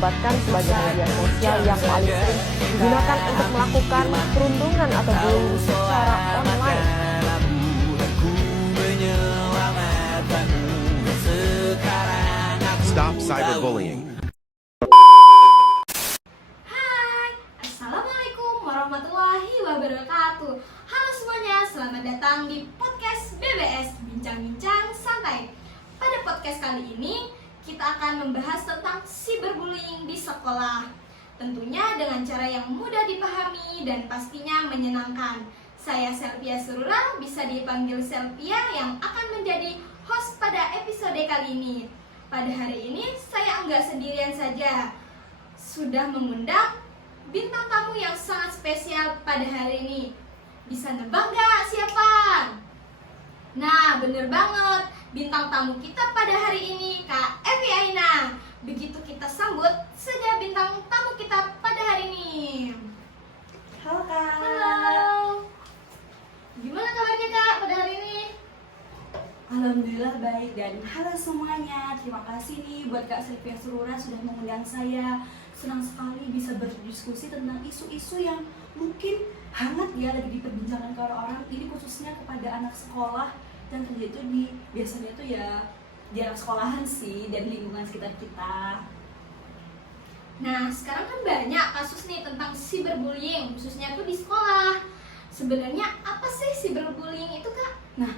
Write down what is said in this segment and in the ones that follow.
dinobatkan sebagai media sosial yang paling sering digunakan untuk melakukan perundungan atau bullying secara online. Stop cyberbullying. Hai, Assalamualaikum warahmatullahi wabarakatuh. Halo semuanya, selamat datang di podcast BBS Bincang-Bincang Santai. Pada podcast kali ini, kita akan membahas tentang cyberbullying di sekolah. Tentunya dengan cara yang mudah dipahami dan pastinya menyenangkan. Saya Selvia Surura, bisa dipanggil Selvia, yang akan menjadi host pada episode kali ini. Pada hari ini, saya enggak sendirian saja. Sudah mengundang bintang tamu yang sangat spesial pada hari ini. Bisa nebak gak siapa? Nah, bener banget. Bintang tamu kita pada hari ini, Kak Evi Aina. Begitu kita sambut saja bintang tamu kita pada hari ini. Halo Kak. Halo. Gimana kabarnya Kak pada hari ini? Alhamdulillah baik, dan halo semuanya. Terima kasih nih buat Kak Selvia Surura sudah mengundang saya. Senang sekali bisa berdiskusi tentang isu-isu yang mungkin hangat ya lagi diperbincangkan ke orang-orang. Ini khususnya kepada anak sekolah dan kerja itu biasanya itu ya di anak sekolahan sih dan lingkungan sekitar kita. Nah, sekarang kan banyak kasus nih tentang cyberbullying, khususnya tuh di sekolah. Sebenarnya apa sih cyberbullying itu Kak? Nah,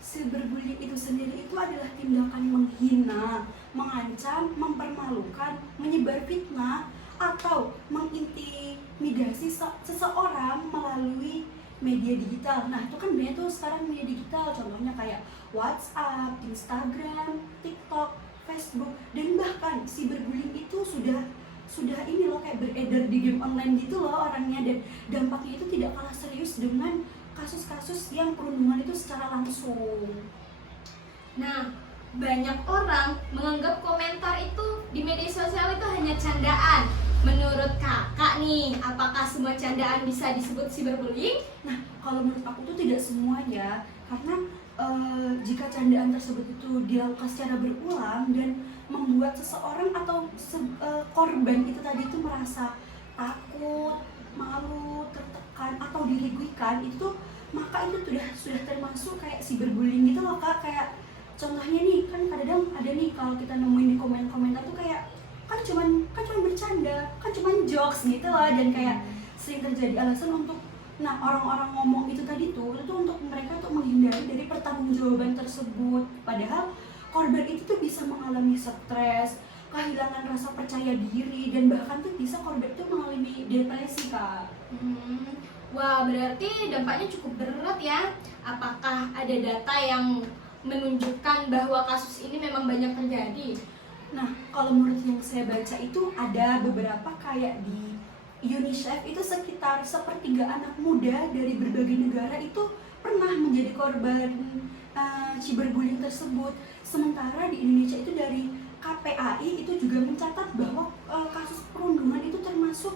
cyberbullying itu sendiri itu adalah tindakan menghina, mengancam, mempermalukan, menyebar fitnah, atau mengintimidasi seseorang melalui media digital. Nah, itu kan banyak tuh sekarang media digital, contohnya kayak WhatsApp, Instagram, TikTok, Facebook, dan bahkan cyberbullying itu sudah ini loh kayak beredar di game online gitu loh orangnya, dan dampaknya itu tidak kalah serius dengan kasus-kasus yang perundungan itu secara langsung. Nah, banyak orang menganggap komentar itu di media sosial itu hanya candaan. Menurut kakak nih, apakah semua candaan bisa disebut cyberbullying? Nah, kalau menurut aku tuh tidak semuanya, karena jika candaan tersebut itu dilakukan secara berulang dan membuat seseorang atau korban itu tadi itu merasa takut, malu, tertekan atau dirugikan, itu maka itu sudah termasuk kayak cyberbullying gitu loh Kak. Kayak contohnya nih, kan kadang ada nih kalau kita nemuin di komentar tuh kayak kan cuman bercanda, kan cuman jokes gitu loh, dan kayak sering terjadi alasan untuk orang-orang ngomong itu tadi tuh itu untuk mereka tuh menghindari dari pertanggungjawaban tersebut. Padahal korban itu tuh bisa mengalami stres, kehilangan rasa percaya diri, dan bahkan tuh bisa korban itu mengalami depresi Kak. Wah, berarti dampaknya cukup berat ya. Apakah ada data yang menunjukkan bahwa kasus ini memang banyak terjadi? Nah, kalau menurut yang saya baca itu ada beberapa kayak di UNICEF itu sekitar 1/3 anak muda dari berbagai negara itu pernah menjadi korban cyberbullying tersebut. Sementara di Indonesia itu dari KPAI itu juga mencatat bahwa kasus perundungan itu termasuk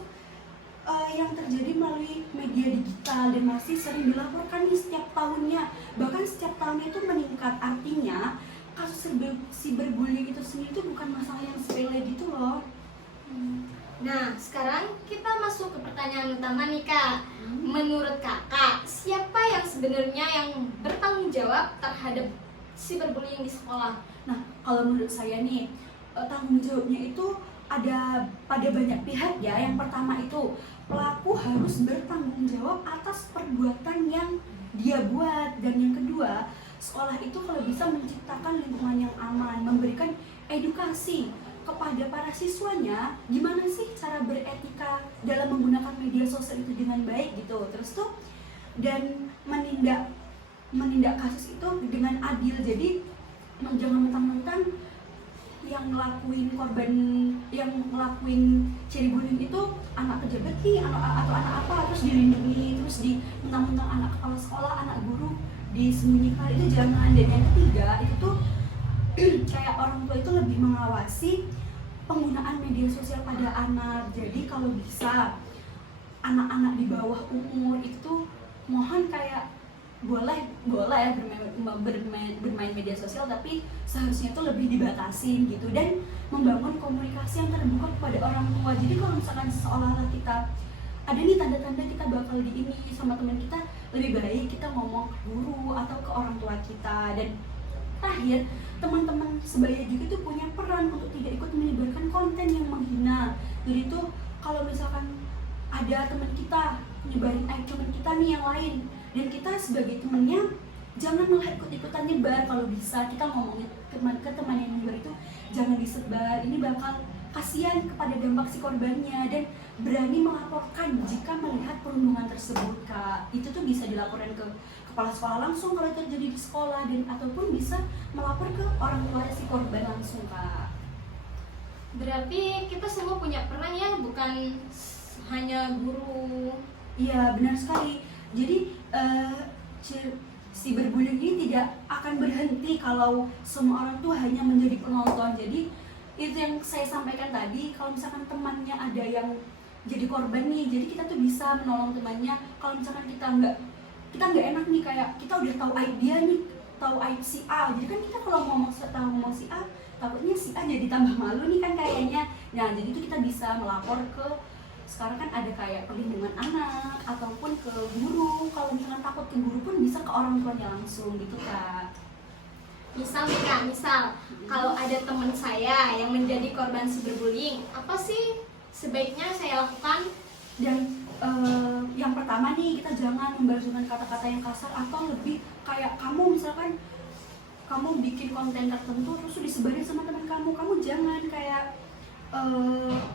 yang terjadi melalui media digital dan masih sering dilaporkan nih setiap tahunnya. Bahkan setiap tahunnya itu meningkat, artinya kasus cyberbullying itu sendiri itu bukan masalah yang sepele gitu loh. Nah, sekarang kita masuk ke pertanyaan utama nih Kak. Menurut kakak, siapa yang sebenarnya yang bertanggung jawab terhadap cyberbullying di sekolah? Nah, kalau menurut saya nih, tanggung jawabnya itu ada pada banyak pihak ya. Yang pertama itu pelaku harus bertanggung jawab atas perbuatan yang dia buat, dan yang kedua, sekolah itu kalau bisa menciptakan lingkungan yang aman, memberikan edukasi kepada para siswanya gimana sih cara beretika dalam menggunakan media sosial itu dengan baik gitu. Terus tuh dan menindak kasus itu dengan adil. Jadi jangan mentang-mentang yang ngelakuin cyberbullying itu anak pejabat nih atau anak apa terus dilindungi, terus mentang-mentang anak kepala sekolah, anak guru disembunyikan, itu jangan. Dan yang ketiga itu tuh kayak orang tua itu lebih mengawasi penggunaan media sosial pada anak. Jadi kalau bisa anak-anak di bawah umur itu mohon kayak boleh bermain media sosial, tapi seharusnya itu lebih dibatasin gitu, dan membangun komunikasi yang terbuka kepada orang tua. Jadi kalau misalkan seolah-olah kita ada nih tanda-tanda kita bakal di ini sama teman kita, lebih baik kita ngomong ke guru atau ke orang tua kita. Dan terakhir, teman-teman sebaya juga tuh punya peran untuk tidak ikut menyebarkan konten yang menghina. Jadi tuh kalau misalkan ada teman kita nyebarin aib teman kita nih yang lain, dan kita sebagai temennya jangan malah ikut-ikutan nyebar. Kalau bisa kita ngomongin ke teman yang nyebar itu jangan disebar, ini bakal kasihan kepada dampak si korbannya, dan berani melaporkan jika melihat perundungan tersebut, Kak. Itu tuh bisa dilaporkan ke kepala sekolah langsung kalau terjadi di sekolah, dan ataupun bisa melapor ke orang tua si korban langsung, Kak. Berarti kita semua punya peran ya, bukan hanya guru. Iya, benar sekali. Jadi cyberbullying ini tidak akan berhenti kalau semua orang tuh hanya menjadi penonton. Jadi itu yang saya sampaikan tadi, kalau misalkan temannya ada yang jadi korban nih, jadi kita tuh bisa menolong temannya. Kalau misalkan kita nggak enak nih, kayak kita udah tahu aib dia nih, tahu aib si A, jadi kan kita kalau ngomong si A, takutnya si A jadi tambah malu nih kan kayaknya. Nah, jadi itu kita bisa melapor ke, sekarang kan ada kayak perlindungan anak ataupun ke guru. Kalau misalkan takut ke guru pun bisa ke orang tuanya langsung gitu, Kak. Misal nih Kak, kalau ada teman saya yang menjadi korban cyberbullying, apa sih sebaiknya saya lakukan? Dan yang pertama nih, kita jangan membalas dengan kata-kata yang kasar, atau lebih kayak kamu misalkan kamu bikin konten tertentu terus disebarin sama teman kamu jangan kayak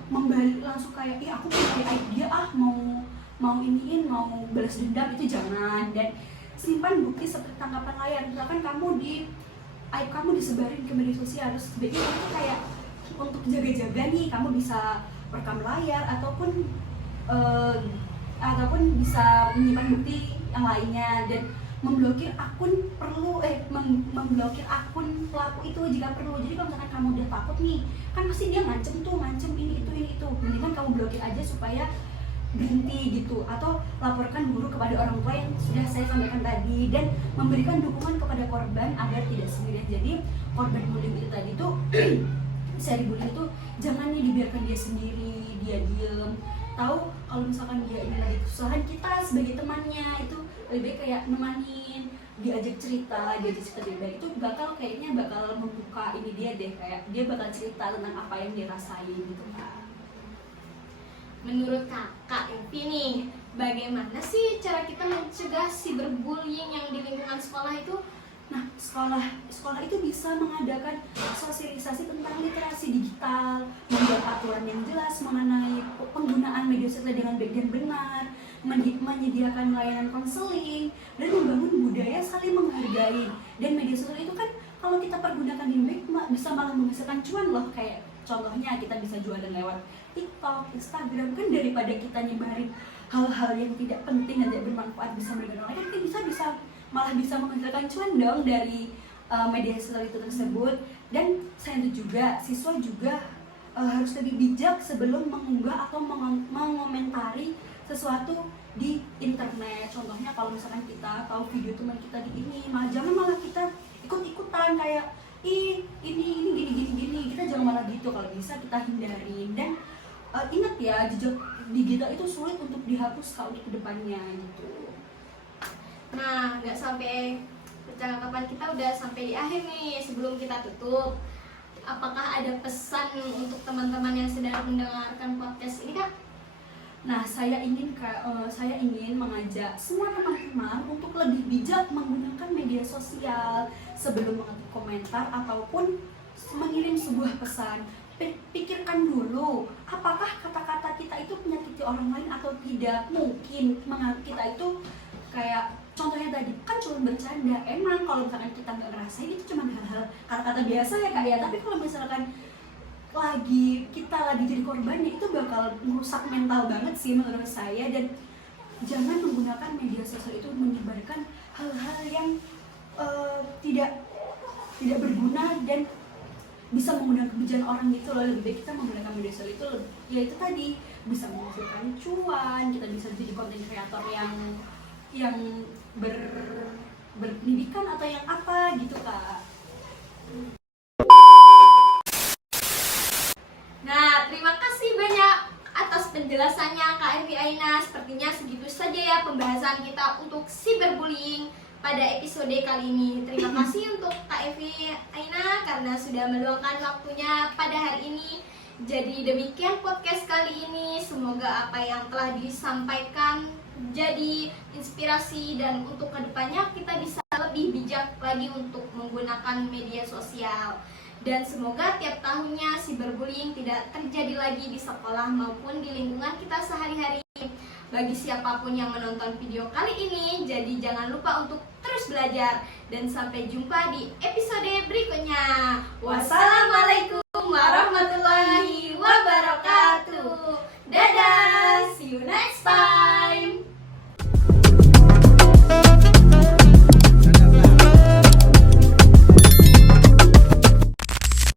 membalik langsung kayak aku punya aib dia, mau iniin, mau balas dendam, itu jangan. Dan simpan bukti seperti tangkapan layar. Misalkan aib kamu disebarin ke media sosial, terus sebaiknya itu kayak untuk jaga-jaga nih, kamu bisa rekam layar ataupun bisa menyimpan bukti yang lainnya. Dan memblokir akun memblokir akun pelaku itu jika perlu. Jadi kalau misalkan kamu udah takut nih, kan pasti dia ngancem ini itu, mendingan kamu blokir aja supaya berhenti gitu, atau laporkan guru kepada orang tua yang sudah saya sampaikan tadi, dan memberikan dukungan kepada korban agar tidak sendirian. Jadi korban bullying itu tadi tuh seri bullying itu jangan nih dibiarkan dia sendiri, dia diem. Tahu kalau misalkan dia ini lagi kesusahan, kita sebagai temannya itu lebih kayak nemanin, diajak cerita dia baik, itu kayaknya bakal membuka ini dia deh, kayak dia bakal cerita tentang apa yang dia rasain gitu, Kak. Menurut Kakak Evi nih, bagaimana sih cara kita mencegah cyberbullying yang di lingkungan sekolah itu? Nah, sekolah itu bisa mengadakan sosialisasi tentang literasi digital, membuat aturan yang jelas mengenai penggunaan media sosial dengan baik dan benar, menyediakan layanan konseling, dan membangun budaya saling menghargai. Dan media sosial itu kan kalau kita pergunakan dengan baik bisa malah menghasilkan cuan loh. Kayak contohnya kita bisa jualan lewat TikTok, Instagram, kan daripada kita nyebarin hal-hal yang tidak penting dan tidak bermanfaat bisa merugikan orang lain, kan kita malah bisa menghasilkan cuan dong dari media sosial itu tersebut. Dan selain itu juga, siswa juga harus lebih bijak sebelum mengunggah atau mengomentari sesuatu di internet. Contohnya kalau misalkan kita tahu video teman kita di ini, jangan malah kita ikut-ikutan kayak ini gini, kita jangan malah gitu. Kalau bisa kita hindarin. Dan ingat ya, jejak digital itu sulit untuk dihapus kalau untuk kedepannya gitu. Nah, nggak sampai percakapan kita udah sampai di akhir nih. Sebelum kita tutup, apakah ada pesan untuk teman-teman yang sedang mendengarkan podcast ini, Kak? Nah, saya ingin mengajak semua teman-teman untuk lebih bijak menggunakan media sosial sebelum mengetik komentar ataupun mengirim sebuah pesan. Pikirkan dulu, apakah kata-kata kita itu menyakiti orang lain atau tidak. Mungkin kita itu kayak contohnya tadi kan cuma bercanda. Emang kalau misalkan kita nggak ngerasain itu cuma hal-hal kata-kata biasa ya, Kak ya. Tapi kalau misalkan kita lagi jadi korbannya, itu bakal merusak mental banget sih menurut saya. Dan jangan menggunakan media sosial itu menyebarkan hal-hal yang tidak berguna dan bisa menggunakan kebencian orang gitu loh. Lebih baik kita menggunakan media sosial itu, ya itu tadi, bisa menghasilkan cuan, kita bisa jadi konten kreator yang berpendidikan atau yang apa gitu Kak. Nah, terima kasih banyak atas penjelasannya Kak Evi Aina. Sepertinya segitu saja ya pembahasan kita untuk cyberbullying pada episode kali ini. Terima kasih untuk Kak Evi Aina karena sudah meluangkan waktunya pada hari ini. Jadi demikian podcast kali ini. Semoga apa yang telah disampaikan jadi inspirasi dan untuk kedepannya kita bisa lebih bijak lagi untuk menggunakan media sosial. Dan semoga tiap tahunnya cyberbullying tidak terjadi lagi di sekolah maupun di lingkungan kita sehari-hari. Bagi siapapun yang menonton video kali ini, jadi jangan lupa untuk terus belajar. Dan sampai jumpa di episode berikutnya. Wassalamualaikum.